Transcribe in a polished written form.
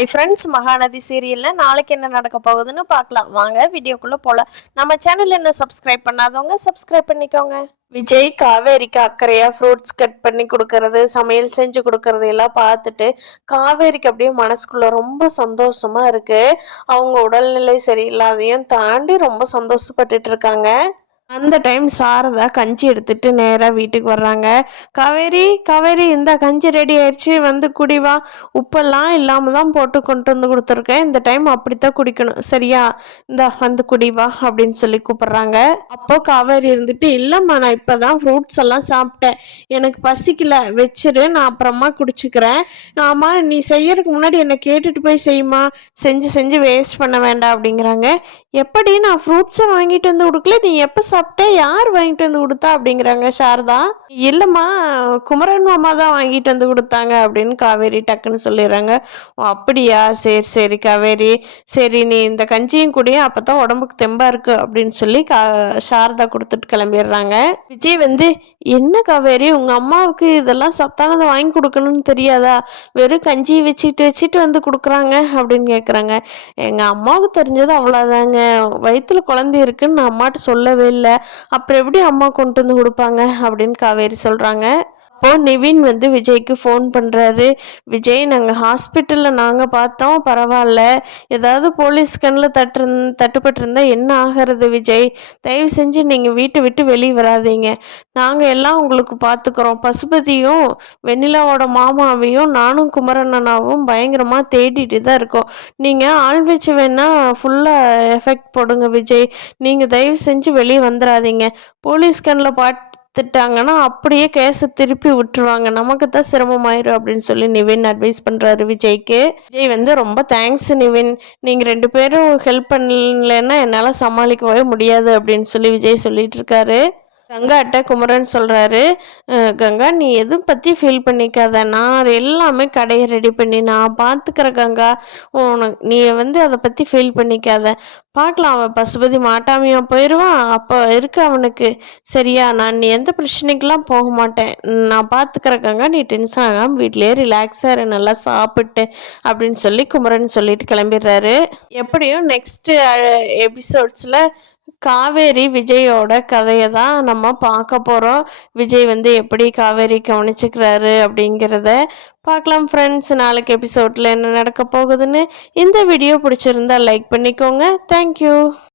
Hi friends, Mahanadi சீரியலில் நாளைக்கு என்ன நடக்க போகுதுன்னு பார்க்கலாம். வாங்க வீடியோக்குள்ளே போகலாம். நம்ம சேனல் இன்னும் சப்ஸ்கிரைப் பண்ணாதவங்க சப்ஸ்கிரைப் பண்ணிக்கோங்க. விஜய் காவேரிக்கு அக்கறையாக ஃப்ரூட்ஸ் கட் பண்ணி கொடுக்கறது, சமையல் செஞ்சு கொடுக்கறது எல்லாம் பார்த்துட்டு காவேரிக்கு அப்படியே மனசுக்குள்ளே ரொம்ப சந்தோஷமாக இருக்குது. அவங்க உடல்நிலை சரியில்லாதையும் தாண்டி ரொம்ப சந்தோஷப்பட்டுட்டு இருக்காங்க. அந்த டைம் சாரதா கஞ்சி எடுத்துட்டு நேராக வீட்டுக்கு வர்றாங்க. காவேரி காவேரி, இந்த கஞ்சி ரெடி ஆயிடுச்சு, வந்து குடிவா. உப்பெல்லாம் இல்லாமல் தான் போட்டு கொண்டு வந்து கொடுத்துருக்கேன். இந்த டைம் அப்படித்தான் குடிக்கணும், சரியா? இந்த வந்து குடிவா அப்படின்னு சொல்லி கூப்பிட்றாங்க. அப்போ காவேரி இருந்துட்டு, இல்லைம்மா நான் இப்போ தான் ஃப்ரூட்ஸ் எல்லாம் சாப்பிட்டேன், எனக்கு பசிக்கல, வச்சிரு, நான் அப்புறமா குடிச்சுக்கிறேன். ஆமாம், நீ செய்யறதுக்கு முன்னாடி என்னை கேட்டுட்டு போய் செய்யுமா, செஞ்சு செஞ்சு வேஸ்ட் பண்ண வேண்டாம் அப்படிங்கிறாங்க. எப்படி, நான் ஃப்ரூட்ஸை வாங்கிட்டு வந்து கொடுக்கல, நீ எப்போ சாப்பிட்ட, யார் வாங்கிட்டு வந்து கொடுத்தா அப்படிங்கிறாங்க சாரதா. இல்லைம்மா, குமரன் மாமா தான் வாங்கிட்டு வந்து கொடுத்தாங்க அப்படின்னு காவேரி டக்குன்னு சொல்லிடுறாங்க. ஓ அப்படியா, சரி சரி காவேரி, சரி நீ இந்த கஞ்சியும் குடியும், அப்போ தான் உடம்புக்கு தெம்பா இருக்கு அப்படின்னு சொல்லி சாரதா கொடுத்துட்டு கிளம்பிடுறாங்க. விஜய் வந்து, என்ன காவேரி, உங்கள் அம்மாவுக்கு இதெல்லாம் சத்தானதை வாங்கி கொடுக்கணும்னு தெரியாதா, வெறும் கஞ்சி வச்சுட்டு வந்து கொடுக்குறாங்க அப்படின்னு கேட்குறாங்க. எங்கள் அம்மாவுக்கு தெரிஞ்சது அவ்வளோதாங்க, வயிற்றுல குழந்தை இருக்குன்னு நான் அம்மாட்ட சொல்லவே இல்லை, அப்புறம் எப்படி அம்மா கொண்டு வந்து கொடுப்பாங்க அப்படின்னு காவேரி சொல்கிறாங்க. அப்போது நிவின் வந்து விஜய்க்கு ஃபோன் பண்ணுறாரு. விஜய், நாங்கள் ஹாஸ்பிட்டலில் நாங்கள் பார்த்தோம், பரவாயில்ல, ஏதாவது போலீஸ் கண்ணில் தட்டுப்பட்டிருந்தா என்ன ஆகிறது விஜய், தயவு செஞ்சு நீங்கள் வீட்டை விட்டு வெளியே வராதீங்க, நாங்கள் எல்லாம் உங்களுக்கு பார்த்துக்குறோம். பசுபதியும் வெண்ணிலாவோட மாமாவையும் நானும் குமரண்ணனாவும் பயங்கரமாக தேடிட்டு தான் இருக்கோம். நீங்கள் ஆள் வச்சு வேணால் ஃபுல்லாக எஃபெக்ட் போடுங்க விஜய், நீங்கள் தயவு செஞ்சு வெளியே வந்துடாதீங்க, போலீஸ் கண்ணில் திட்டாங்கன்னா அப்படியே கேஸை திருப்பி விட்டுருவாங்க, நமக்கு தான் சிரமமாயிரும் அப்படின்னு சொல்லி நிவின் அட்வைஸ் பண்ணுறாரு விஜய்க்கு. விஜய் வந்து, ரொம்ப தேங்க்ஸ் நிவின், நீங்கள் 2 பேரும் ஹெல்ப் பண்ணலைன்னா என்னால் சமாளிக்கவே முடியாது அப்படின்னு சொல்லி விஜய் சொல்லிட்டு இருக்காரு. கங்காட்ட குமரன் சொல்கிறாரு, கங்கா நீ எதுவும் பற்றி ஃபீல் பண்ணிக்காத, நான் எல்லாமே கடையை ரெடி பண்ணி நான் பார்த்துக்கிறேன் கங்கா, நீ வந்து அதை பற்றி ஃபீல் பண்ணிக்காத, பார்க்கலாம், அவன் பசுபதி மாட்டாமையாக போயிடுவான், அப்போ இருக்கு அவனுக்கு, சரியா? நான் நீ எந்த பிரச்சனைக்கெலாம் போக மாட்டேன், நான் பார்த்துக்கிறேன் கங்கா, நீ டென்ஷன் ஆகாமல் வீட்டிலேயே ரிலாக்ஸாக இரு, நல்லா சாப்பிட்டு அப்படின்னு சொல்லி குமரன் சொல்லிட்டு கிளம்பிடுறாரு. எப்படியும் நெக்ஸ்ட்டு எபிசோட்ஸில் காவேரி விஜயோட கதையை தான் நம்ம பார்க்க போகிறோம். விஜய் வந்து எப்படி காவேரி கவனிச்சுக்கிறாரு அப்படிங்கிறத பார்க்கலாம் ஃப்ரெண்ட்ஸ். நாளைக்கு எபிசோடில் என்ன நடக்க போகுதுன்னு. இந்த வீடியோ பிடிச்சிருந்தா லைக் பண்ணிக்கோங்க. தேங்க்யூ.